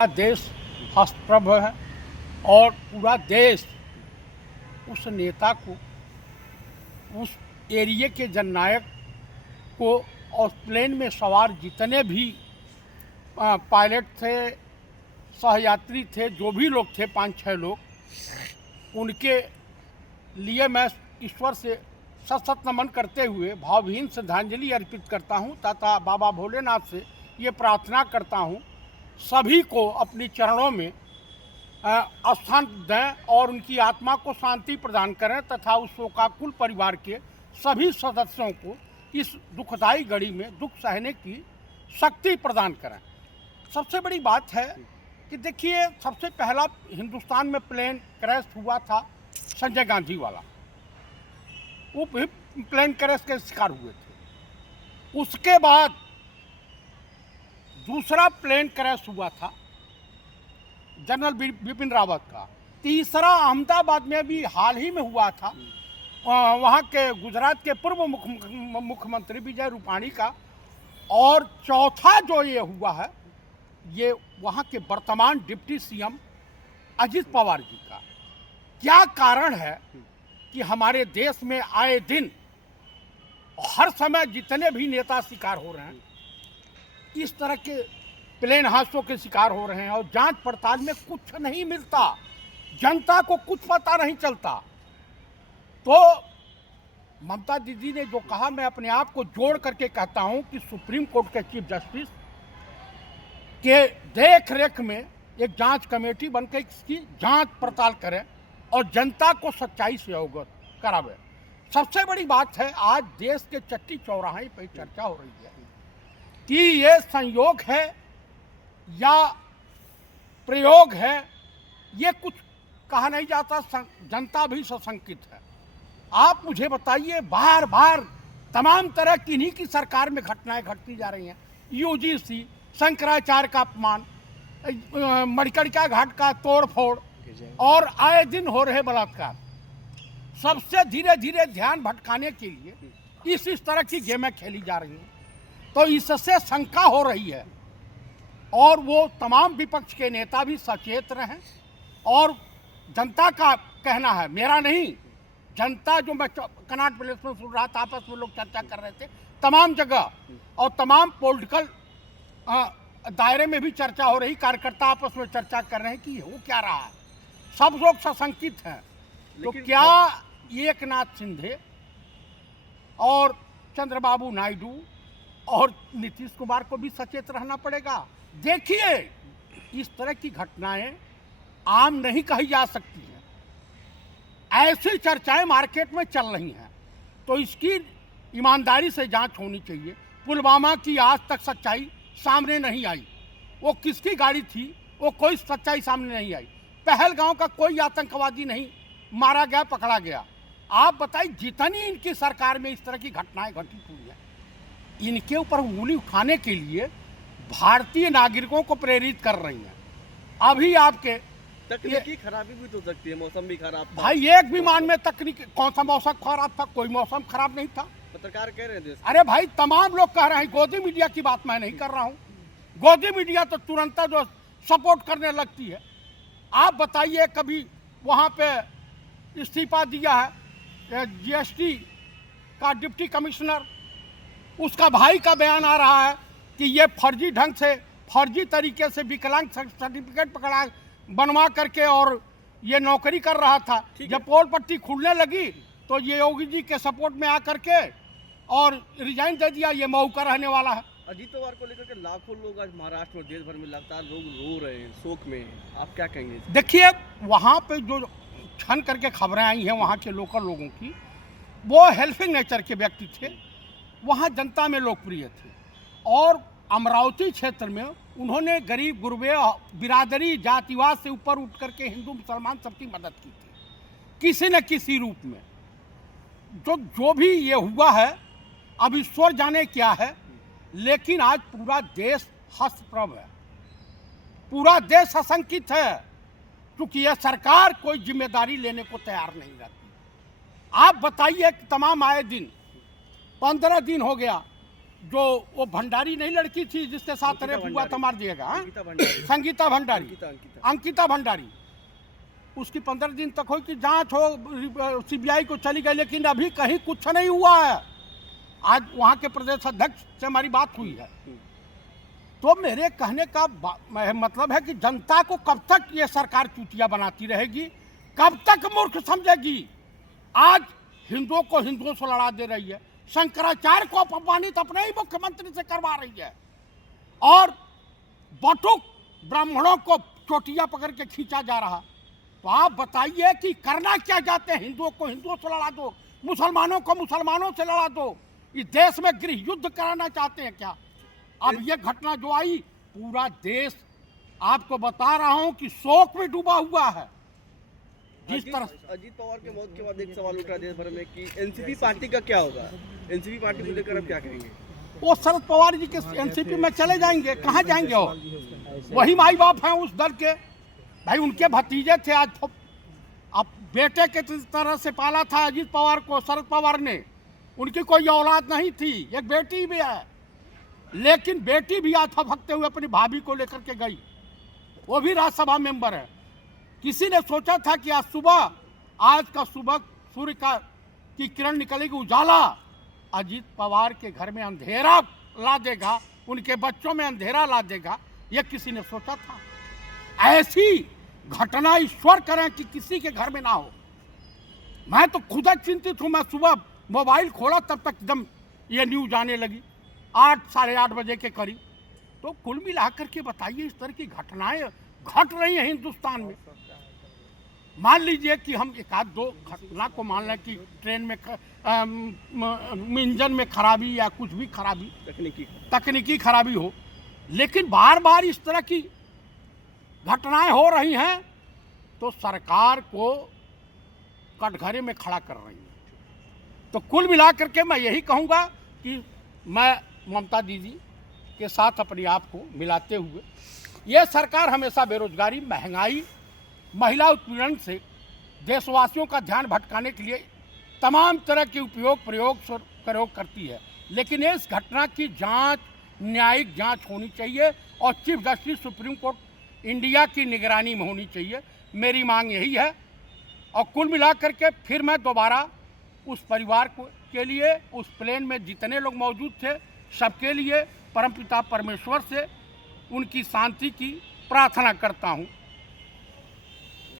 पूरा देश हस्तप्रभ है और पूरा देश उस नेता को, उस एरिया के जननायक को और प्लेन में सवार जितने भी पायलट थे, सहयात्री थे, जो भी लोग थे 5-6 लोग, उनके लिए मैं ईश्वर से सत नमन करते हुए भावहीन श्रद्धांजलि अर्पित करता हूं तथा बाबा भोलेनाथ से ये प्रार्थना करता हूं सभी को अपने चरणों में स्थान दें और उनकी आत्मा को शांति प्रदान करें तथा उस शोकाकुल परिवार के सभी सदस्यों को इस दुखदाई घड़ी में दुख सहने की शक्ति प्रदान करें। सबसे बड़ी बात है कि देखिए, सबसे पहला हिंदुस्तान में प्लेन क्रैश हुआ था संजय गांधी वाला, वो भी प्लेन क्रैश के शिकार हुए थे। उसके बाद दूसरा प्लेन क्रैश हुआ था जनरल बिपिन रावत का। तीसरा अहमदाबाद में भी हाल ही में हुआ था, वहाँ के गुजरात के पूर्व मुख्यमंत्री विजय रूपाणी का। और चौथा जो ये हुआ है, ये वहाँ के वर्तमान डिप्टी सीएम अजित पवार जी का। क्या कारण है कि हमारे देश में आए दिन हर समय जितने भी नेता शिकार हो रहे हैं, इस तरह के प्लेन हादसों के शिकार हो रहे हैं और जांच पड़ताल में कुछ नहीं मिलता, जनता को कुछ पता नहीं चलता। तो ममता दीदी ने जो कहा, मैं अपने आप को जोड़ करके कहता हूं कि सुप्रीम कोर्ट के चीफ जस्टिस के देख रेख में एक जांच कमेटी बनकर इसकी जांच पड़ताल करें और जनता को सच्चाई से अवगत करावे। सबसे बड़ी बात है, आज देश के चट्टी चौराहे पर चर्चा हो रही है कि ये संयोग है या प्रयोग है, ये कुछ कहा नहीं जाता, जनता भी सशंकित है। आप मुझे बताइए, बार बार तमाम तरह की इन्हीं की सरकार में घटनाएं घटती जा रही हैं। यूजीसी, शंकराचार्य का अपमान, मणिकर्णिका घाट का तोड़फोड़ और आए दिन हो रहे बलात्कार, सबसे धीरे धीरे ध्यान भटकाने के लिए इस तरह की गेमें खेली जा रही हैं। तो इससे शंका हो रही है और वो तमाम विपक्ष के नेता भी सचेत रहें। और जनता का कहना है, मेरा नहीं, जनता, जो मैं कनॉट प्लेस में सुन रहा था, आपस में लोग चर्चा कर रहे थे तमाम जगह और तमाम पॉलिटिकल दायरे में भी चर्चा हो रही, कार्यकर्ता आपस में चर्चा कर रहे हैं कि हो क्या रहा है, सब लोग सशंकित हैं। तो क्या एकनाथ शिंदे और चंद्रबाबू नायडू और नीतीश कुमार को भी सचेत रहना पड़ेगा। देखिए, इस तरह की घटनाएं आम नहीं कही जा सकती हैं, ऐसी चर्चाएं मार्केट में चल रही हैं, तो इसकी ईमानदारी से जांच होनी चाहिए। पुलवामा की आज तक सच्चाई सामने नहीं आई, वो किसकी गाड़ी थी, वो कोई सच्चाई सामने नहीं आई। पहलगांव का कोई आतंकवादी नहीं मारा गया, पकड़ा गया। आप बताइए, जितनी इनकी सरकार में इस तरह की घटनाएं घटित हुई हैं, इनके ऊपर उंगली उठाने के लिए भारतीय नागरिकों को प्रेरित कर रही हैं। अभी आपके तकनीकी खराबी भी तो सकती है, मौसम भी खराब था भाई, एक विमान में तकनीक, कौन सा मौसम खराब था? कोई मौसम खराब नहीं था, पत्रकार कह रहे थे। अरे भाई, तमाम लोग कह रहे हैं। गोदी मीडिया की बात मैं नहीं कर रहा हूँ, गोदी मीडिया तो तुरंत जो सपोर्ट करने लगती है। आप बताइए, कभी वहाँ पे इस्तीफा दिया है जीएसटी का डिप्टी कमिश्नर, उसका भाई का बयान आ रहा है कि ये फर्जी ढंग से, फर्जी तरीके से विकलांग सर्टिफिकेट पकड़ा बनवा करके और ये नौकरी कर रहा था। जब पोल पट्टी खुलने लगी तो ये योगी जी के सपोर्ट में आकर के और रिजाइन दे दिया। ये मऊ का रहने वाला है। अजीत पवार को लेकर के लाखों लोग आज महाराष्ट्र और देश भर में लगातार लोग रो रहे हैं, शोक में हैं। आप क्या कहेंगे? देखिए, वहाँ पे जो छन करके खबरें आई हैं वहाँ के लोकल लोगों की, वो हेल्पिंग नेचर के व्यक्ति थे, वहाँ जनता में लोकप्रिय थे। और अमरावती क्षेत्र में उन्होंने गरीब गुरबे बिरादरी जातिवाद से ऊपर उठ करके हिंदू मुसलमान सबकी मदद की थी, किसी न किसी रूप में। जो भी ये हुआ है, अब ईश्वर जाने क्या है, लेकिन आज पूरा देश हस्तप्रभ है, पूरा देश आशंकित है, क्योंकि यह सरकार कोई जिम्मेदारी लेने को तैयार नहीं रहती। आप बताइए कि तमाम आए दिन 15 दिन हो गया जो वो भंडारी नहीं लड़की थी जिसके साथ अंकिता रेप हुआ भंडारी। था, मार दिएगा, हाँ? अंकिता भंडारी। संगीता भंडारी, अंकिता अंकिता भंडारी, उसकी 15 दिन तक हो कि जांच हो, सीबीआई को चली गई, लेकिन अभी कहीं कुछ नहीं हुआ है। आज वहाँ के प्रदेश अध्यक्ष से हमारी बात हुई है। तो मेरे कहने का मतलब है कि जनता को कब तक ये सरकार चूतिया बनाती रहेगी, कब तक मूर्ख समझेगी। आज हिंदुओं को हिंदुओं से लड़ा दे रही है, शंकराचार्य को अपमानित अपने ही मुख्यमंत्री से करवा रही है, और बटुक ब्राह्मणों को चोटियां पकड़ के खींचा जा रहा। तो आप बताइए कि करना क्या चाहते हैं? हिंदुओं को हिंदुओं से लड़ा दो, मुसलमानों को मुसलमानों से लड़ा दो, इस देश में गृह युद्ध कराना चाहते हैं क्या? अब ये घटना जो आई, पूरा देश आपको बता रहा हूं कि शोक में डूबा हुआ है। जिस तरह अजीत पवार के मौत के बाद एक सवाल उठ रहा है देश भर में कि एनसीपी पार्टी का क्या होगा, एनसीपी पार्टी को लेकर अब क्या करेंगे? वो शरद पवार जी के एनसीपी में चले जाएंगे, कहाँ जाएंगे? और वही माई बाप हैं उस दल के, भाई उनके भतीजे थे। आज अब बेटे के तरह से पाला था अजीत पवार को शरद पवार ने, उनकी कोई औलाद नहीं थी, एक बेटी भी है, लेकिन बेटी भी आज फपकते हुए अपनी भाभी को लेकर के गई, वो भी राज्यसभा मेंबर है। किसी ने सोचा था कि आज का सुबह सूर्य की किरण निकलेगी, उजाला अजीत पवार के घर में अंधेरा ला देगा, उनके बच्चों में अंधेरा ला देगा, यह किसी ने सोचा था? ऐसी घटना ईश्वर करें कि किसी के घर में ना हो। मैं तो खुद चिंतित हूं। मैं सुबह मोबाइल खोला तब तक एकदम ये न्यूज आने लगी 8 साढ़े 8 बजे के करीब। तो कुल मिलाकर के बताइए, इस तरह की घटनाएं घट रही हैं हिंदुस्तान में। मान लीजिए कि हम एक आध दो घटना को मान लें कि ट्रेन में इंजन में खराबी या कुछ भी खराबी, तकनीकी खराबी हो, लेकिन बार बार इस तरह की घटनाएं हो रही हैं तो सरकार को कटघरे में खड़ा कर रही है। तो कुल मिलाकर के मैं यही कहूँगा कि मैं ममता दीदी के साथ अपने आप को मिलाते हुए, यह सरकार हमेशा बेरोजगारी, महंगाई, महिला उत्पीड़न से देशवासियों का ध्यान भटकाने के लिए तमाम तरह के प्रयोग करती है। लेकिन इस घटना की जांच, न्यायिक जांच होनी चाहिए और chief justice supreme court India की निगरानी में होनी चाहिए। मेरी मांग यही है। और कुल मिलाकर के फिर मैं दोबारा उस परिवार के लिए, उस प्लेन में जितने लोग मौजूद थे, सबके लिए परमपिता परमेश्वर से उनकी शांति की प्रार्थना करता हूँ।